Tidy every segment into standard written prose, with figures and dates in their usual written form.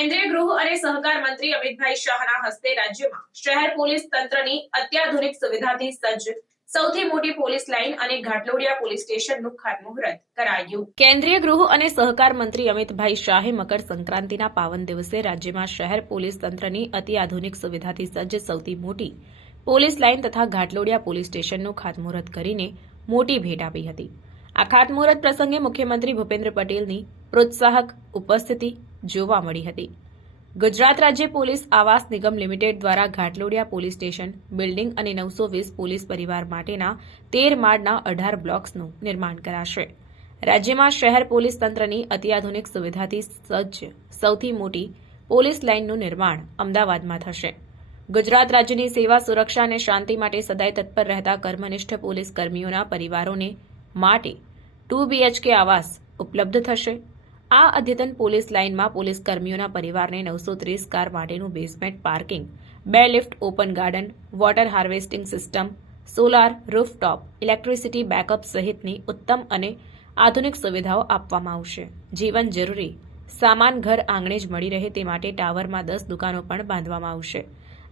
કેન્દ્રીય ગૃહ અને સહકાર મંત્રી અમિતભાઈ શાહના હસ્તે રાજ્યમાં શહેર પોલીસ તંત્રની અત્યાધુનિક સુવિધાથી સજ્જ સૌથી મોટી પોલીસ લાઇન અને ઘાટલોડિયા પોલીસ સ્ટેશનનું ખાતમુહૂર્ત કરાયું। કેન્દ્રીય ગૃહ અને સહકાર મંત્રી અમિતભાઈ શાહે મકર સંક્રાંતિના પાવન દિવસે રાજ્યમાં શહેર પોલીસ તંત્રની અત્યાધુનિક સુવિધાથી સજ્જ સૌથી મોટી પોલીસ લાઇન તથા ઘાટલોડિયા પોલીસ સ્ટેશનનું ખાતમુહૂર્ત કરીને મોટી ભેટ આપી હતી। આ ખાતમુહૂર્ત પ્રસંગે મુખ્યમંત્રી ભૂપેન્દ્ર પટેલની પ્રોત્સાહક ઉપસ્થિતિ જોવા મળી હતી। ગુજરાત રાજ્ય પોલીસ આવાસ નિગમ લિમિટેડ દ્વારા ઘાટલોડિયા પોલીસ સ્ટેશન બિલ્ડિંગ અને 920 પોલીસ પરિવાર માટેના 13 માળના 18 બ્લોક્સનું નિર્માણ કરાશે। રાજ્યમાં શહેર પોલીસ તંત્રની અત્યાધુનિક સુવિધાથી સજ્જ સૌથી મોટી પોલીસ લાઇનનું નિર્માણ અમદાવાદમાં થશે। ગુજરાત રાજ્યની સેવા સુરક્ષા અને શાંતિ માટે સદાય તત્પર રહેતા કર્મનિષ્ઠ પોલીસ કર્મીઓના પરિવારોને માટે 2 BHK આવાસ ઉપલબ્ધ થશે। આ અદ્યતન પોલીસ લાઇનમાં પોલીસ કર્મીઓના પરિવારને 930 કાર માટેનું basement parking, 2 lift, open garden, water harvesting system, solar, rooftop, electricity backup સહિતની ઉત્તમ અને આધુનિક સુવિધાઓ આપવામાં આવશે। જીવન જરૂરી સામાન ઘર આંગણે જ મળી રહે તે માટે ટાવરમાં 10 દુકાનો પણ બાંધવામાં આવશે,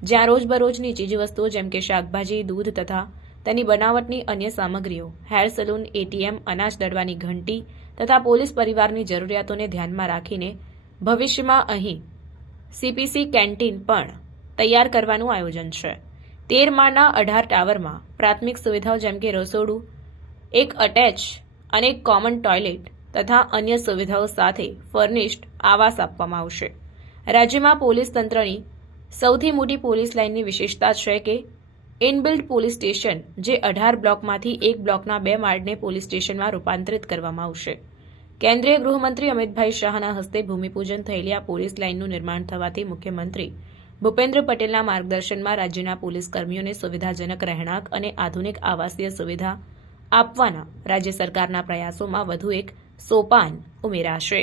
જ્યાં રોજબરોજની ચીજવસ્તુઓ જેમ કે શાકભાજી, દૂધ તથા તેની બનાવટની અન્ય સામગ્રીઓ, હેર સલૂન, ATM, અનાજ દળવાની ઘંટી તથા પોલીસ પરિવારની જરૂરિયાતોને ધ્યાનમાં રાખીને ભવિષ્યમાં અહીં CPC કેન્ટીન પણ તૈયાર કરવાનું આયોજન છે। 13 માળના 18 ટાવરમાં પ્રાથમિક સુવિધાઓ જેમ કે રસોડું, એક અટેચ અને એક કોમન ટોયલેટ તથા અન્ય સુવિધાઓ સાથે ફર્નિશ્ડ આવાસ આપવામાં આવશે। રાજ્યમાં પોલીસ તંત્રની સૌથી મોટી પોલીસ લાઇનની વિશેષતા છે કે ઇનબિલ્ટ પોલીસ સ્ટેશન, જે 18 બ્લોકમાંથી એક બ્લોકના 2 માળને પોલીસ સ્ટેશનમાં રૂપાંતરિત કરવામાં આવશે। કેન્દ્રીય ગૃહમંત્રી અમિતભાઈ શાહના હસ્તે ભૂમિપૂજન થયેલી આ પોલીસ લાઇનનું નિર્માણ થવાથી મુખ્યમંત્રી ભૂપેન્દ્ર પટેલના માર્ગદર્શનમાં રાજ્યના પોલીસ કર્મીઓને સુવિધાજનક રહેણાંક અને આધુનિક આવાસીય સુવિધા આપવાના રાજ્ય સરકારના પ્રયાસોમાં વધુ એક સોપાન ઉમેરાશે।